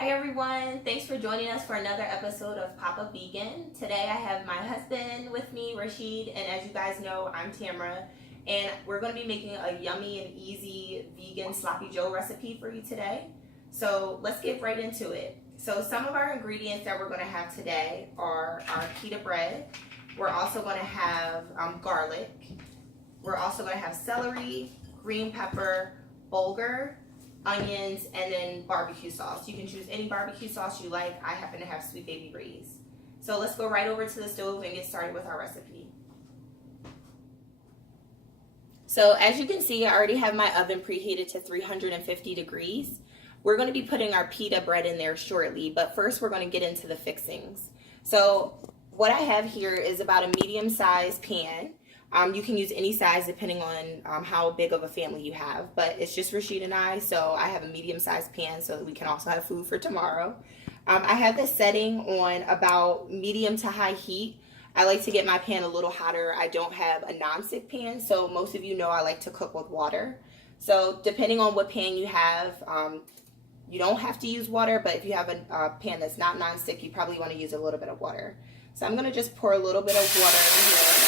Hi everyone, thanks for joining us for another episode of Pop-Up Vegan. Today I have my husband with me, Rashid, and as you guys know, I'm Tamara, and we're going to be making a yummy and easy vegan sloppy joe recipe for you today. So let's get right into it. So some of our ingredients that we're going to have today are our pita bread. We're also going to have garlic. We're also going to have celery, green pepper, bulgur, onions, and then barbecue sauce. You can choose any barbecue sauce you like. I happen to have Sweet Baby Ray's. So let's go right over to the stove and get started with our recipe. So as you can see, I already have my oven preheated to 350 degrees. We're going to be putting our pita bread in there shortly, but first we're going to get into the fixings. So what I have here is about a medium-sized pan. You can use any size depending on how big of a family you have, but it's just Rashid and I, so I have a medium-sized pan so that we can also have food for tomorrow. I have this setting on about medium to high heat. I like to get my pan a little hotter. I don't have a non-stick pan, so most of you know I like to cook with water. So depending on what pan you have, you don't have to use water, but if you have a pan that's not non-stick, you probably want to use a little bit of water. So I'm going to just pour a little bit of water in here.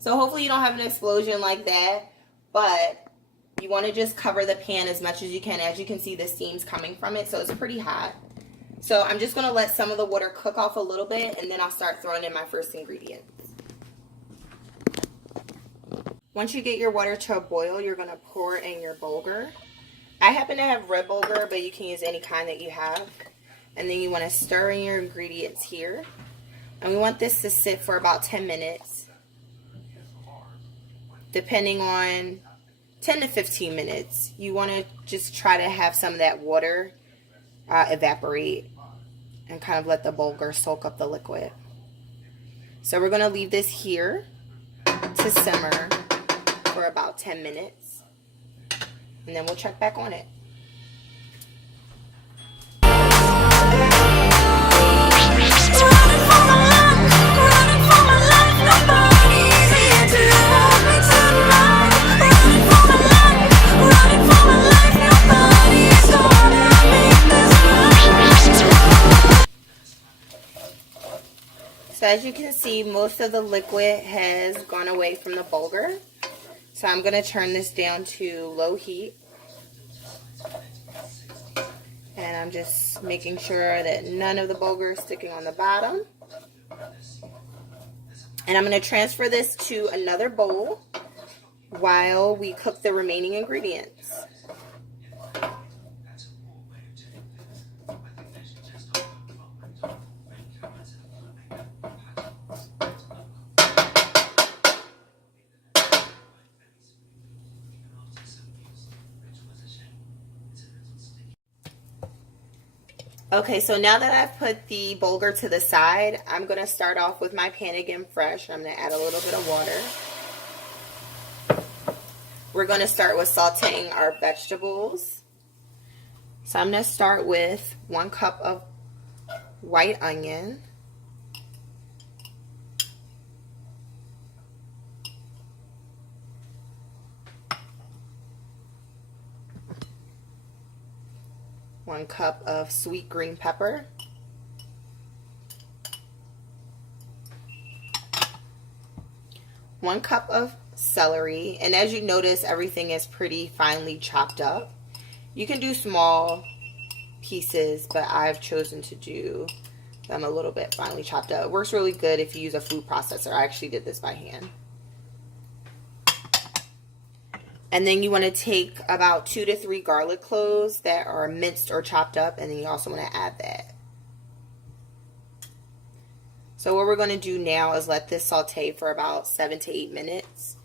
So hopefully you don't have an explosion like that, but you want to just cover the pan as much as you can. As you can see, the steam's coming from it, so it's pretty hot. So I'm just going to let some of the water cook off a little bit, and then I'll start throwing in my first ingredients. Once you get your water to a boil, you're going to pour in your bulgur. I happen to have red bulgur, but you can use any kind that you have. And then you want to stir in your ingredients here. And we want this to sit for about 10 minutes. Depending on 10 to 15 minutes. You want to just try to have some of that water evaporate and kind of let the bulgur soak up the liquid. So we're going to leave this here to simmer for about 10 minutes, and then we'll check back on it. So as you can see, most of the liquid has gone away from the bulgur. So I'm going to turn this down to low heat. And I'm just making sure that none of the bulgur is sticking on the bottom. And I'm going to transfer this to another bowl while we cook the remaining ingredients. Okay, so now that I've put the bulgur to the side, I'm going to start off with my pan again fresh. I'm going to add a little bit of water. We're going to start with sauteing our vegetables. So I'm going to start with 1 cup of white onion. One cup of sweet green pepper. 1 cup of celery, and as you notice, everything is pretty finely chopped up. You can do small pieces, but I've chosen to do them a little bit finely chopped up. It works really good if you use a food processor. I actually did this by hand. And then you want to take about 2 to 3 garlic cloves that are minced or chopped up, and then you also want to add that. So what we're going to do now is let this saute for about 7 to 8 minutes.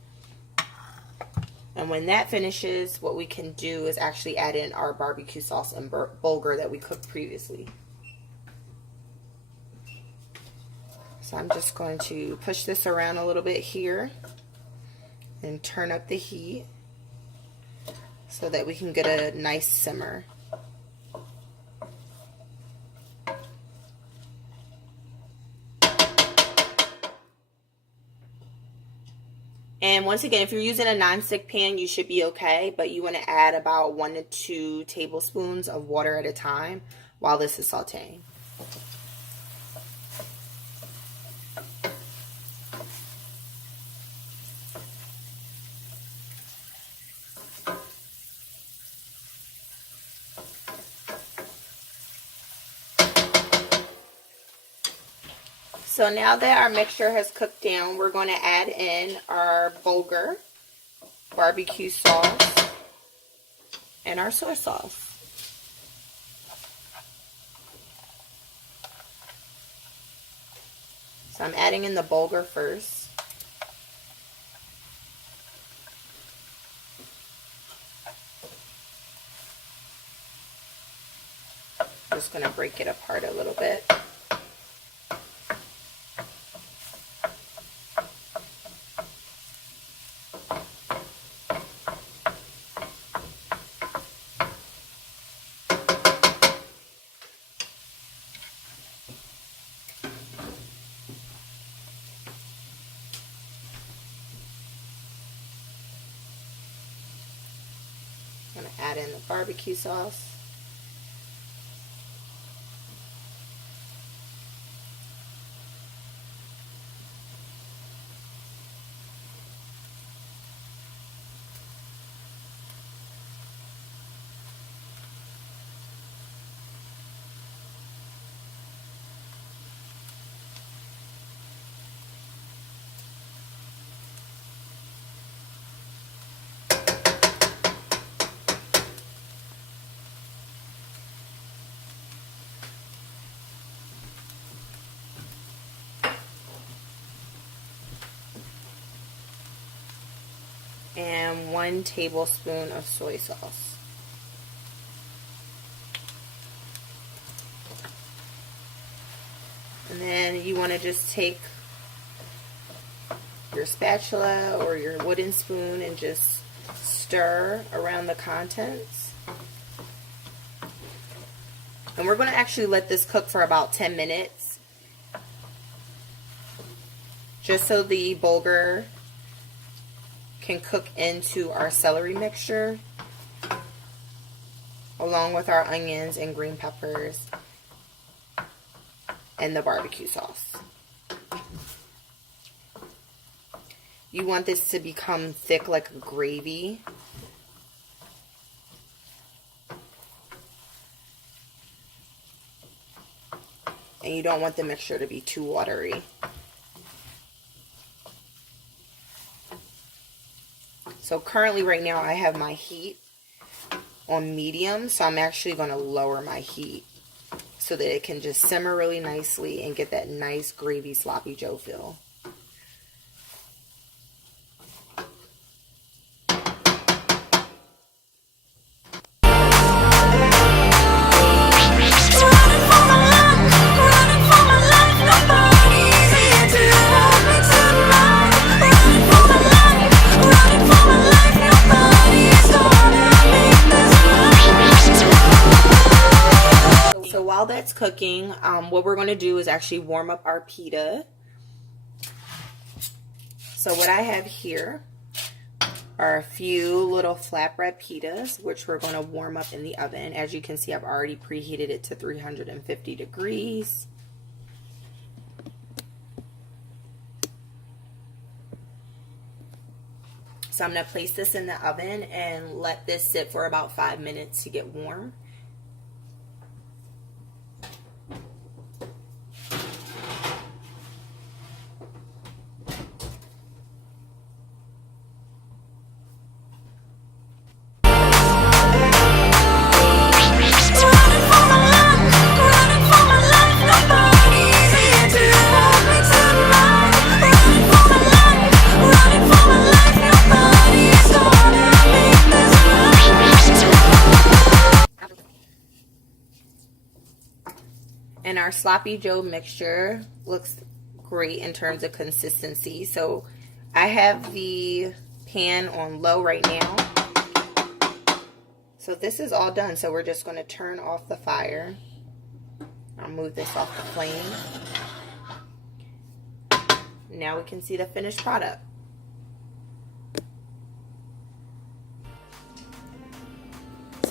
And when that finishes, what we can do is actually add in our barbecue sauce and bulgur that we cooked previously. So I'm just going to push this around a little bit here and turn up the heat so that we can get a nice simmer. And once again, if you're using a non-stick pan, you should be okay, but you want to add about 1 to 2 tablespoons of water at a time while this is sauteing. So now that our mixture has cooked down, we're going to add in our Bulgur barbecue sauce and our soy sauce. So I'm adding in the Bulgur first. I'm just going to break it apart a little bit. I'm going to add in the barbecue sauce. And 1 tablespoon of soy sauce. And then you want to just take your spatula or your wooden spoon and just stir around the contents. And we're going to actually let this cook for about 10 minutes. Just so the bulgur can cook into our celery mixture along with our onions and green peppers and the barbecue sauce. You want this to become thick like a gravy. And you don't want the mixture to be too watery. So currently right now I have my heat on medium, so I'm actually going to lower my heat so that it can just simmer really nicely and get that nice gravy sloppy joe feel. While that's cooking, what we're going to do is actually warm up our pita. So what I have here are a few little flatbread pitas, which we're going to warm up in the oven. As you can see, I've already preheated it to 350 degrees. So I'm going to place this in the oven and let this sit for about 5 minutes to get warm. And our sloppy joe mixture looks great in terms of consistency. So I have the pan on low right now. So this is all done. So we're just going to turn off the fire. I'll move this off the flame. Now we can see the finished product.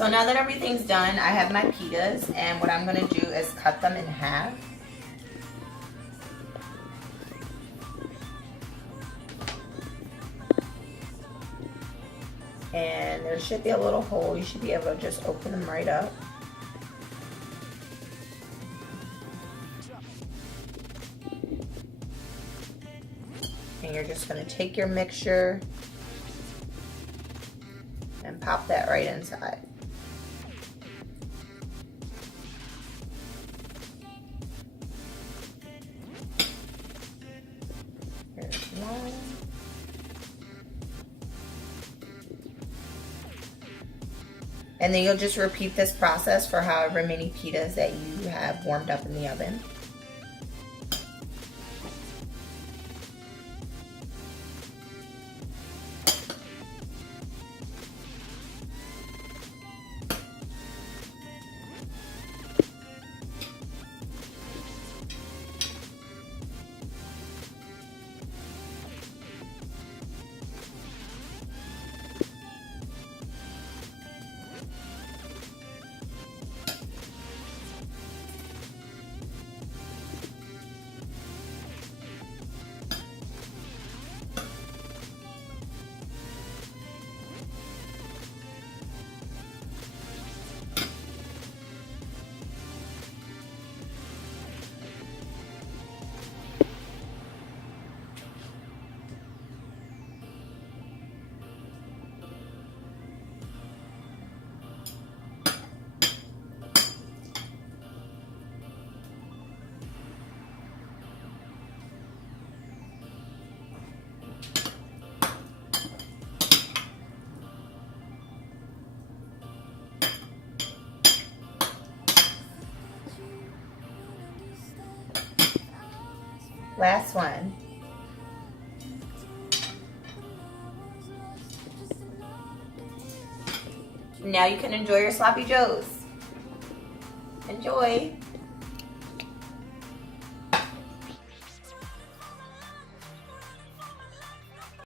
So now that everything's done, I have my pitas, and what I'm gonna do is cut them in half. And there should be a little hole. You should be able to just open them right up. And you're just gonna take your mixture and pop that right inside. There's one. And then you'll just repeat this process for however many pitas that you have warmed up in the oven. Last one. Now you can enjoy your sloppy joes. Enjoy.